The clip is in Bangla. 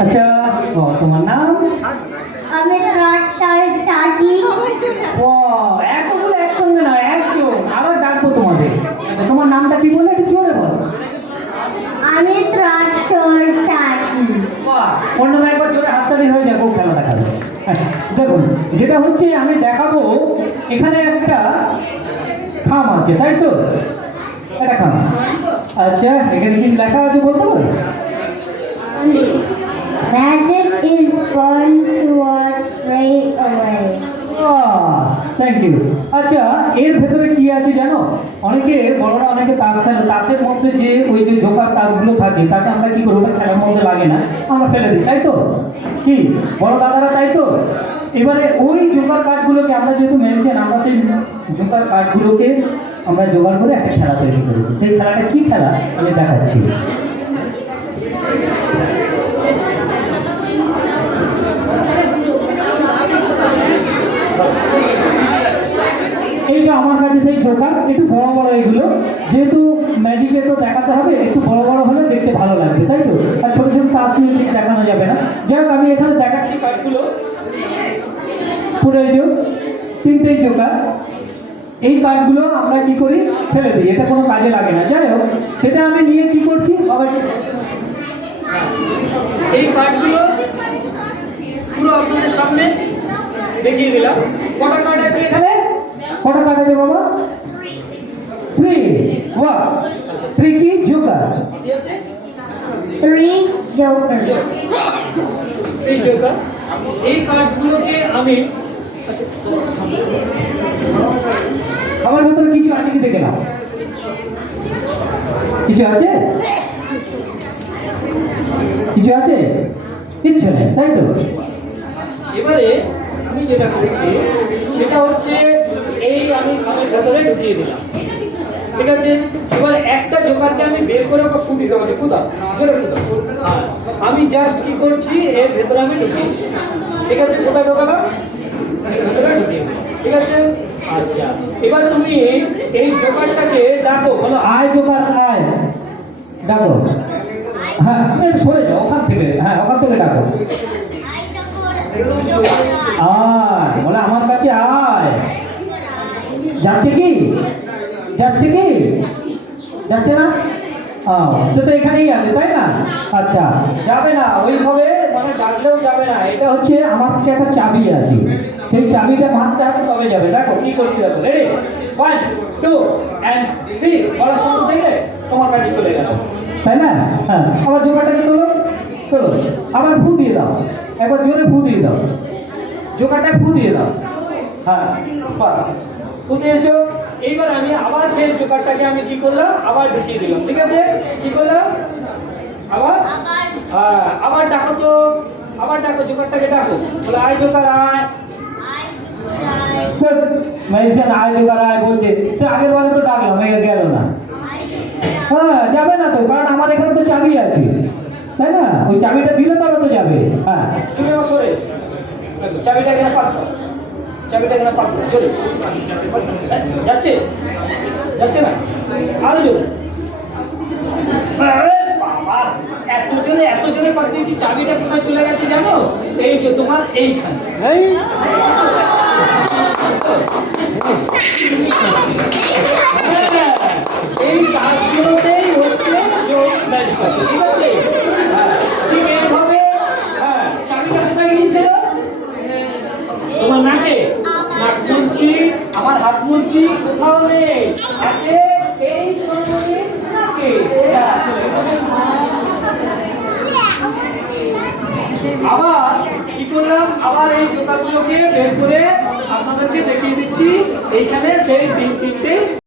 আচ্ছা ও তোমার নাম? আমি রাজশাহী চাচি ও এতগুলো একসঙ্গে নয় একজন। আবার ডাকবো তোমাদের। আচ্ছা, তোমার নামটা কি বলে একটু জোরে বলো? আমি রাজশাহী চাচি অন্য একবার জোরে হাততালি হয়ে যাব খেলা দেখাবে। আচ্ছা, দেখুন যেটা হচ্ছে আমি দেখাবো এখানে একটা খাম আছে তাই তো? একটা খাম আচ্ছা এখানে কি লেখা আছে বলতে পারো Magic is born towards straight away. Thank you আচ্ছা এর ভেতরে কি আছে জানো? অনেকে, বড়রা অনেকে তাস খেলে। তাসের মধ্যে যে, ওই যে জোকার তাসগুলো থাকে, তাকে আমরা কি করব? খেলার মধ্যে লাগে না। আমরা ফেলে দিই, তাই তো? কি? বড় দাদারা, তাই তো? এবারে ওই জোকার কার্ডগুলোকে আমরা যেহেতু মেরেছেন, আমরা সেই জোকার কার্ডগুলোকে আমরা জোগাড় করে একটা খেলা তৈরি করেছি। সেই খেলাটা কি খেলা? আমি দেখাচ্ছি। এইটা আমার কাছে সেই জোকার একটু বড় বড় এগুলো। যেহেতু ম্যাজিকে তো দেখাতে হবে, একটু বড় বড় হলে দেখতে ভালো লাগবে, তাই তো? আর ছোট ছোট কাজ ঠিক দেখানো যাবে না। যাই হোক, আমি এখানে দেখাচ্ছি কার্ডগুলো পুরো এই তিনটেই জোকার এই কার্ডগুলো আমরা কি করি? ফেলে দিই এটা কোনো কাজে লাগে না। যাই হোক, সেটা আমি নিয়ে কি করছি? এই কার্ডগুলো পুরো আপনাদের সামনে দেখিয়ে দিলাম। কটা কার্ড আছে এখানে? কটা কার্ড আছে বাবা? থ্রি ওয়া থ্রি কি? Joker Three jokers. Three joker এই কার্ডগুলোকে আমি আচ্ছা, আমার ভেতরে কিছু আছে কি দেখে নাও কিছু আছে? কিছু আছে? কিচ্ছু নেই তাই তো? এবারে আমি যেটা করছি, সেটা হচ্ছে এই আমি খামের ভেতরে ঢুকিয়ে দিলাম। ঠিক আছে? এবার একটা জোকারকে আমি বের করে ওকে ফুটি জোরে হ্যাঁ আমি জাস্ট কি করছি, এর ভেতরে আমি ঢুকিয়েছি ঠিক আছে? কোথায় ঢোকালাম ভেতরে ঢুকিয়ে ঠিক আছে? আচ্ছা। এবার তুমি এই জোকারটাকে ডাকো, বলো, আয় জোকার, আয়। ডাকো। হ্যাঁ সরে যাও, ওখান থেকে। হ্যাঁ ওখান থেকে ডাকো। আয়, বলে আমার কাছে আয়। যাচ্ছে কি? যাচ্ছে কি? যাচ্ছে না? সে তো এখানেই আছে, তাই না? আচ্ছা যাবে না, ওইভাবে মানে ডাকলেও যাবে না। এটা হচ্ছে আমার কাছে একটা চাবি আছে। সেই চাবিটা মারতে হবে, তবে যাবে। দেখো, কি করছি দেখো ready one two and three বলার সঙ্গে থেকে তোমার কাছে চলে গেল। তাই না? হ্যাঁ আবার জোগাড়টাকে তোলো তোলো। আবার ফু দিয়ে দাও। একবার জোরে ফু দিয়ে দাও। জোগাড়টা ফু দিয়ে দাও। হ্যাঁ ফু দিয়েছ। এইবার আমি আবার ফের জোগাড়টাকে আমি কি করলাম? আবার ঢুকিয়ে দিলাম। ঠিক আছে? কি করলাম? আবার? হ্যাঁ আবার ডাকো তো। আবার ডাকো, জোকারটাকে ডাকো। বলে, আয় জোকার, আয়। মেডিসিন আয় আয়, বলছে। সে আগের বারে তো ডাকলাম গেল না। হ্যাঁ যাবে না তো, কারণ আমার এখানে তো চাবি আছে। তাই না? ওই চাবিটা দিলে তবে তো যাবে। হ্যাঁ। তুমি সরে চাবিটা এখানে দাও। চাবিটা এখানে দাও, জোরে যাচ্ছে? যাচ্ছে না? আরও জোরে। বাবা এত পাক দিয়েছি চাবিটা কোথায় চলে গেছে জানো? এই যে তোমার এইখানে। হাত কোথাও নেই। আছে চলে গেল। আবার কি করলাম? আবার এই জোতাগুলোকে বের করে আপনাদেরকে দেখিয়ে দিচ্ছি। এইখানে সেই তিন তিনটে